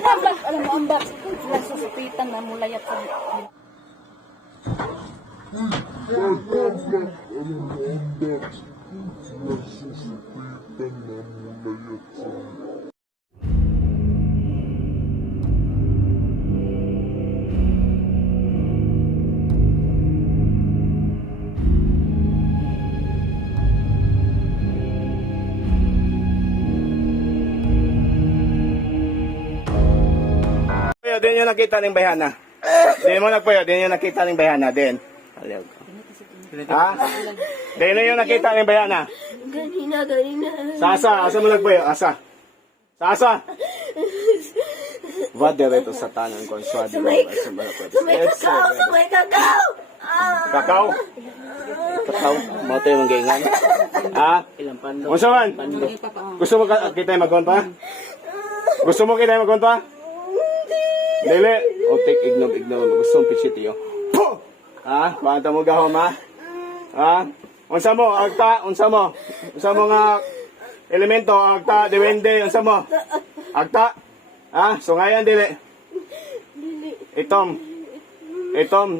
Alam mo, ambak. Nasusupitan na mulayat sa... Din yung nakita ng bayana. Din mo nagpuyo, din yung nakita ng bayana din. Ha? Din yung nakita ng bayana. Ganina. Sasa, asa mo nagpuyo? Asa? Sasa? Wader ito sa tanan ko. Sa may kakao. Kakao? Kakao? Mao tayo mong gaingan. Ha? Unsa man? Gusto mo kita magon pa? Gusto mo kita magon pa? Dili, o take ignog. Gusto mong pichit iyo. Ha? Banta mo gahom ha? Ha? Unsa mo? Agta? Unsa mo? Unsa mo nga elemento? Agta, dewende, unsa mo? Agta? Ha? Sungayan dili. Itom,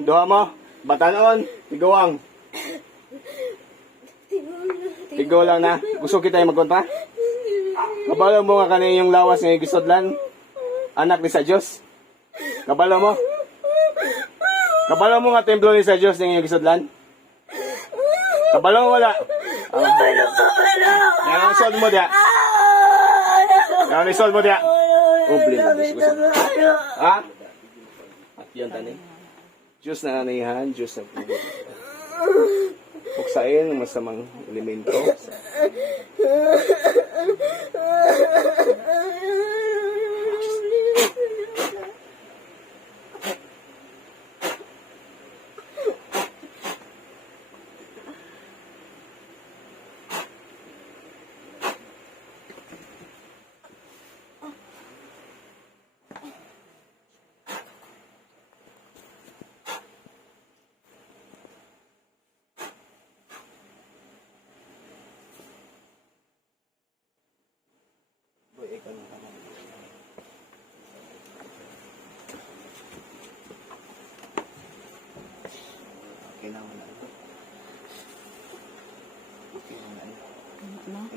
duha mo. Batanon, tiguang. Tigo lang na. Gusto kita yung magkunta? Kabalo mo nga kanina yung lawas ng gisodlan? Anak ni sa Diyos? Kabalo mo? Kabalo mo nga templo ni sa Diyos ng iyong gisodlan? Kabalo mo wala? Yang isod mo diya? Yang isod mo diya? Ubli mo Diyos. Ha? At yan tani. Diyos na nanihan, Diyos na pugod. Puksain ng masamang elemento.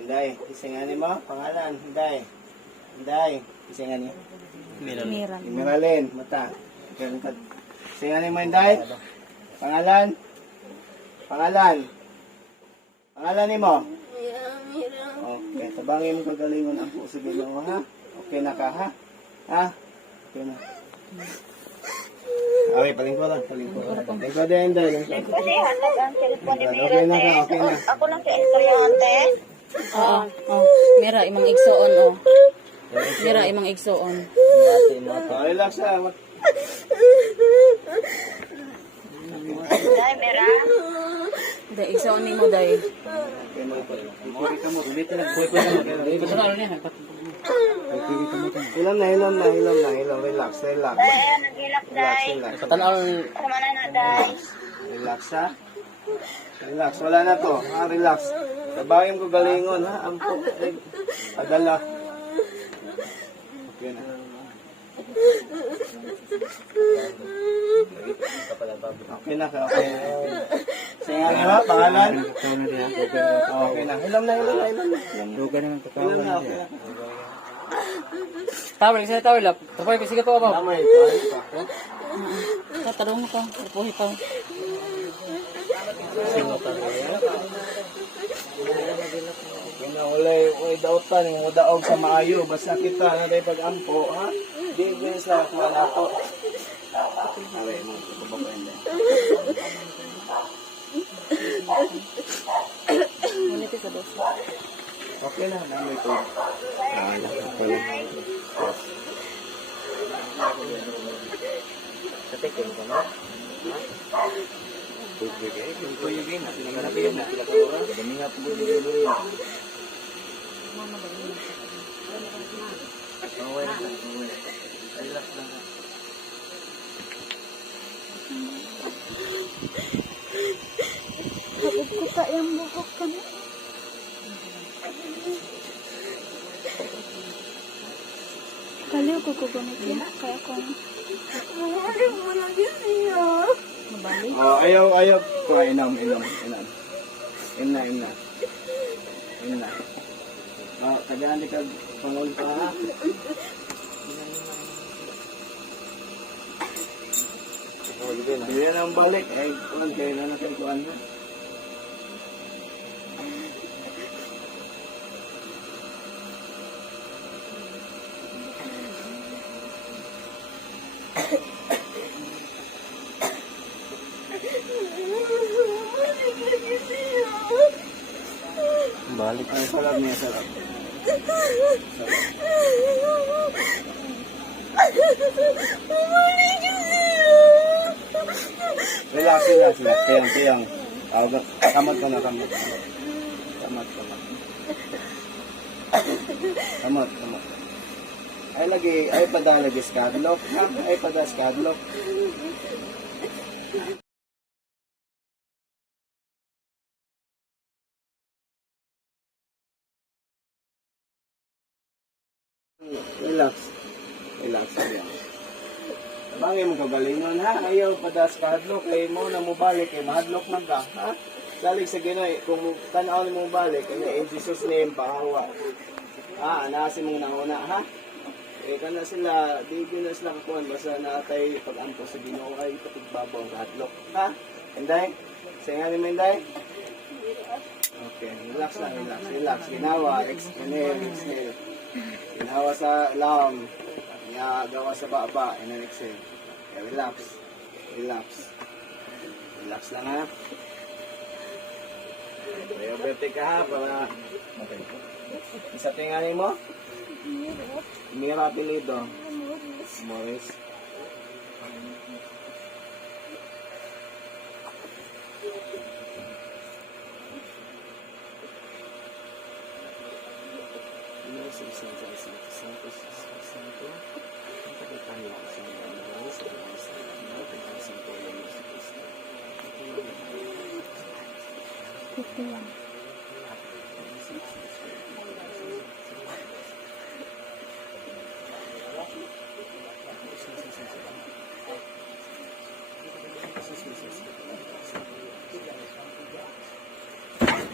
Hinday, kisinganin mo? Pangalan, Hinday. Kisinganin. Miralin, mata. Kisinganin mo, Hinday. Pangalan ni mo? Okay, tabangin mo kagalingon ang puso Ginoo, ha? Okay na ka, ha? Ha? Okay na. Okay, palingkuran. Palingkuran din, Hinday. Okay na ka, okay na. Ako lang sa estudyante. Oo. Mira, imang igsoon, oh. Mira, imang igsoon. Relax ha. Day, Mira. Day, igsoon ni mo, Day. Hilam na. Relax. Day, nag-ilak, Day. Kumana na, Day. Relax ha. Relax, wala na to. Ha, relax. Sabagin ko galingon, ha? Ampo. Adala. Okay na. Okay na. Singan mo, pangalan? Okay na. Hilam na. Hilam na, okay na. Tower, isa tower lap. Tapos sige pa ba? Tama ito. Tatarong mo ka. Puhi pa. Ulay dautan yung daog sa maayo basta kita na day pag-ampo ha di ba sa manato ay mo ko ba okay na namoy ko sa tekin ko no Ito yung game, pinaganabihan na sila ka oras. Kami nga po yung relax lang. Habog ko ta yung buhok ka na. Kaliw ko ko ganito. Kaya ko. Mabalik. Oh, ayaw. Ko, inom. Ina. Oh, tagaan di ka pangon pa, ha? Hindi na ang balik. Ay, kuhan kayo na natin kuhan na. Balik. Ay, sarap niya, sarap. Relax. Tiyang. Kamot ko na. Kamot. Ay padalagi skadlock. Ay pada skadlock. Relax lang. Bangay mo kagalingon, ha? Ayaw padas ka hadlok, kay mo na mo balik, kay mahadlok man ka, ha? Dalig sa Ginoy, kung tanaw mo balik, in Jesus name, pahawa. Anasin mong nauna, ha? Ka na sila, di na sila kakuhan, basta natay pag-ampo sa Ginoo ay patigbabaw sa hadlok, ha? Inday? Sayangin mo, Inday? Okay, relax. Ginawa, exhale. Ginawa sa long, gawa sa baba, and then exhale. Okay, relax lang, ha. May overtake ka, ha, para isa tinganin mo. Mira apelido. Morris.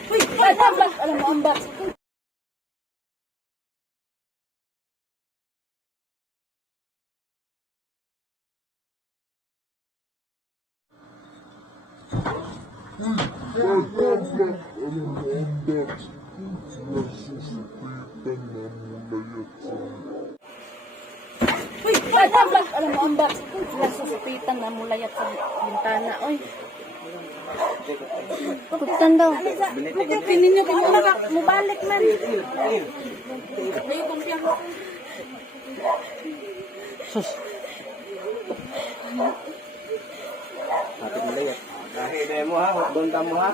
Uy, ambak. Alam mo, ambak. Uy, ambak. Alam mo, ambak. Nasusupitan na mulayat sa bintana. Uy. Pagkutan daw. Pinin niyo kung mabalik man. May kumpiyang. Sus. Hapit mo layat. Kahit na mo, ha? Doon ka mo, ha?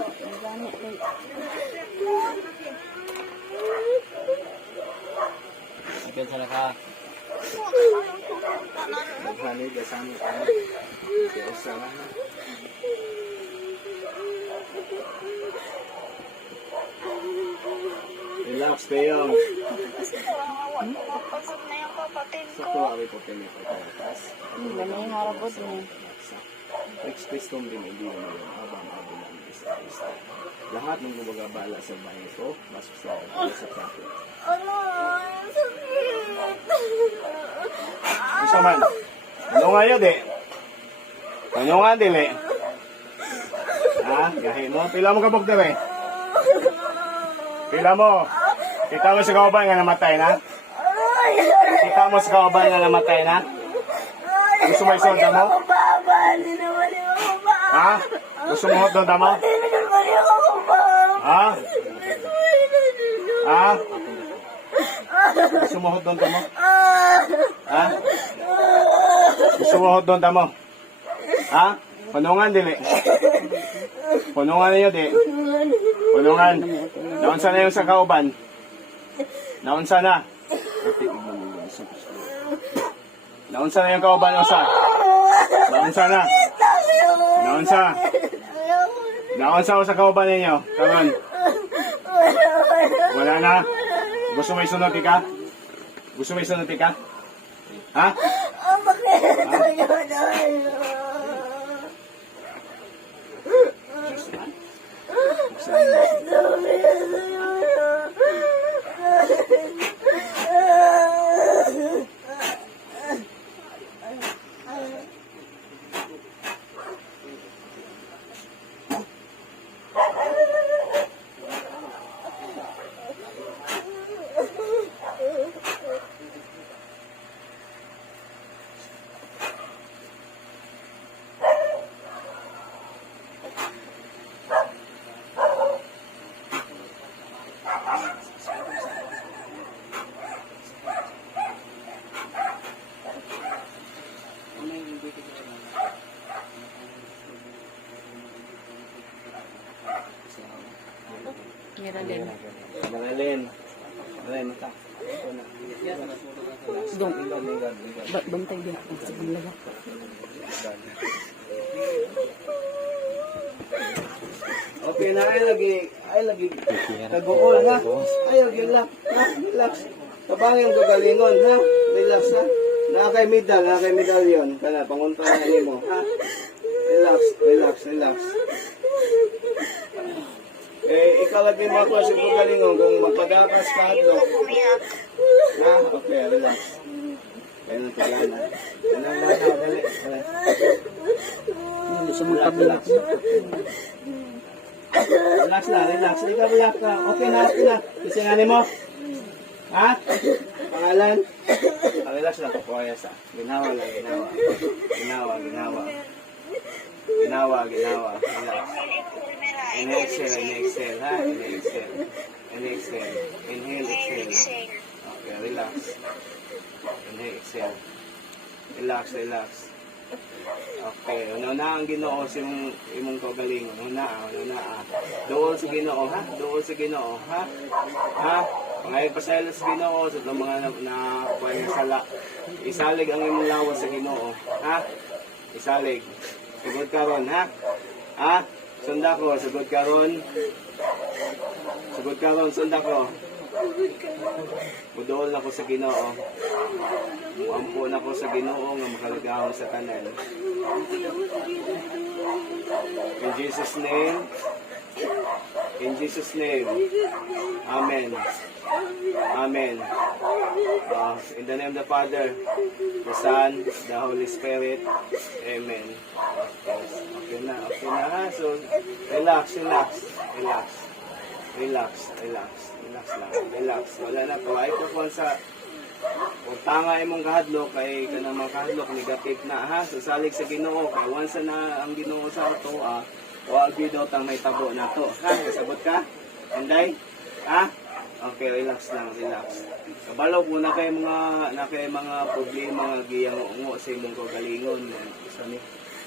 Akin sa naka. Maghanay ka sa amin, ha? Kaya usama, ha? Relax kayo. Pagod na yung kapatid Sa ko. to, awi ko pinipagkakas. Ganun yung harapos niya. Express kong din, hindi naman yung abang-abang ng isa-isa. Lahat ng gumagabala sa bahay ko, mas sa traffic. Ano? Sakit. Gusto man. Ano nga yun, eh? Ano nga, dili? Ha? Gahin mo? Pila mo kabog daw, eh? Pila mo? Kita mo sa kauban nga namatay na? Kita mo sa kauban nga namatay na? Gusto mo isolda mo? Baba, hindi naman yung ako ba? Ha? Gusto mo hotdog mo? Hindi naman yung ako ba? Ha? Ha? Gusto mo hotdog mo? Ha? Gusto mo hotdog mo? Ha? Punungan dili. Punungan niyo di. Punungan. Naunsa na yung sa kauban? Naunsa na? Naunsa na yung kauban usa? Naunsa na? Naunsa? Naunsa sa kauban ninyo? Karon. Wala na? Gusto mo isunod ka? Gusto mo isunod ka? Ha? Bakit yun? Meron din. Marilyn. Marilyn, mata. Dong. Bantay din. Sa bulaga. Okay na, ay lagi kaguol ha. Ayaw, relax, ha, relax. Tabangin ko galingon, ha. Relax, ha. Nakakay medalyon. Kana, pangunta na mo, ha. Relax, relax, relax. Ikaw lagi mo ako sa galingon kung magpagapas ka hadlo. Ha, okay, relax. Kaya na pagyan, ha. Kaya na, dali. Hindi sa mga kabila. Relax na, relax. Hindi ka relax ka. Okay na, okay na. Kasi nga mo. Ha? Pangalan? Relax na, kukuha sa. Ginawa lang, ginawa. Ginawa. Relax. Inhale, ha? Inhale. Inhale, exhale. Okay, relax. Inhale, exhale. Relax. Okay, ano na ang Ginoo sa imong kagalingon. Una. Doon sa Ginoo, ha? Ha? Pangay pasaylo sa Ginoo sa itong mga na kuha sala. Isalig ang imong lawas sa Ginoo, ha? Isalig. Sugod ka ron, ha? Ha? Sunda ko, sugod ka ron, sunda ko. Mudool na ko sa Ginoo. Muampo na ko sa Ginoo nga makalagahon sa tanan. In Jesus' name. Amen. In the name of the Father, the Son, the Holy Spirit. Amen. Okay na ha. So, relax lang. Relax. Wala na. Kawai ko kung sa kung tanga imong kahadlok kay kanang mga kahadlok negative na ha. So salig sa Ginoo kay once na ang Ginoo sa ato wa gyud daw tang may tabo nato. Ha, sabot ka? Anday? Ha? Okay, relax lang. Kabalo po na kay mga problema nga giyango sa imong kagalingon. Sani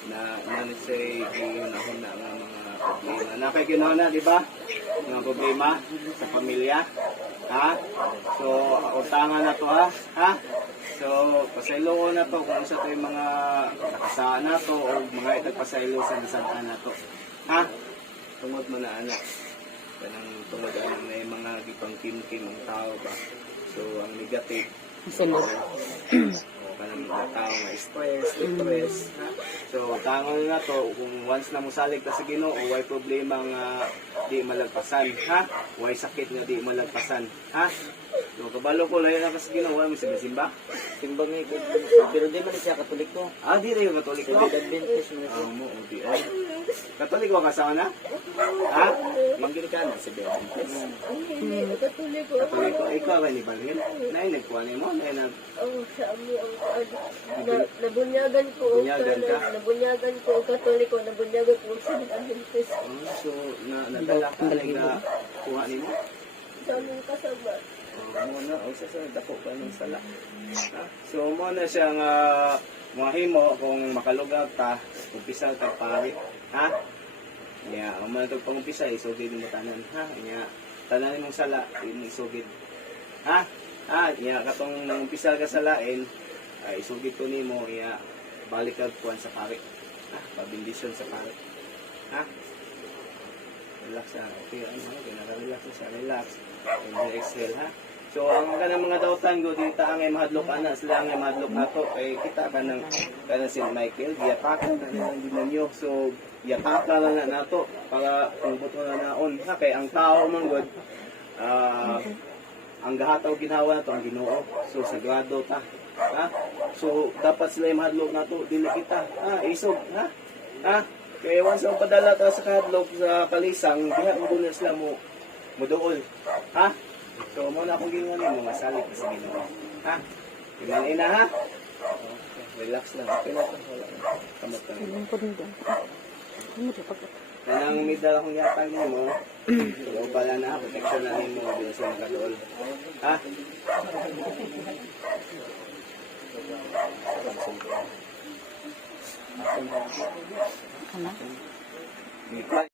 na say gihunahon na nga mga problema. Nakay ginahon na, di ba? Mga problema sa pamilya. Ha? So, utangan na to, ha? Ha? So, pasaylo na to kung sa tayo mga nakasaan na to o mga itagpasaylo sa nasaan na to. Ha? Tungod mo na anak. Kanang tungod na may mga gipang-kim-kim ang tao ba? So, ang negative. Sunod. O kanang mga tao na stress. Ha? So, tangon na to, kung once na musalig ka sa Ginoo, way problema nga di malagpasan, ha? Way sakit nga di malagpasan, ha? So, kabalo ko layo na ka sa Ginoo, way mo simba? Simba may pero di man siya katolik ko. Ah, di rin yung katolik ko? Adventist mo siya. Mo, di ay. Katolik ko kasama na? Ha? Manggili ka na si Adventist. Katuloy ko. Katolik ko, ikaw ba ni Balhin? Nain, nagkuha ni mo? Nain, Ang sabi nabunyagan ko. Bunyagan ka? Nabunyagan ko ang Katoliko. Nabunyagan ko sa Adventist. so, nadala ka, kuha ni mo? Sa aming kasama. Muna, o sa dako pa ng sala. So, muna siya nga mahimo kung makalugag ta, umpisa ta pari. Ha? Nya, muna itong pang-umpisa, isugid mo tanan. Ha? Nya, tanan mong sala, isugid. Ha? Ha? Nya, katong umpisa ka salain, isugid ko ni mo, nya, balik ka kuwan sa pari. Ha? Pabindisyon sa pari. Ha? Relax na. Okay, ano? Relax na siya. Relax. And then exhale, ha? So ang kanang mga dautan go dito ang ay mahadlok ana sila ang ay mahadlok nato kay kita kanang si Michael giyapakan na ng demonyo. So giyapakan lang na nato para tungkot na naon ha kay ang tao man god ang gahataw ginawa nato ang Ginoo. So sagrado ta. Ha? So dapat sila ay mahadlok nato dili kita. Ha, isog ha? Ha? Kaya once ang padala ta sa kahadlok sa kalisang diha mo na sila mo muduol. Ha? So, mo na akong ginawa mo, masalit na sa Ginoo. Ha? Iman ina, ha? Okay, relax lang. Okay na ito. Wala na. Kamot ka na. Nanang midal akong yatag mo. So, pala na, protection na rin mo. Bila siya makadool. Ha? Ano? Di pa.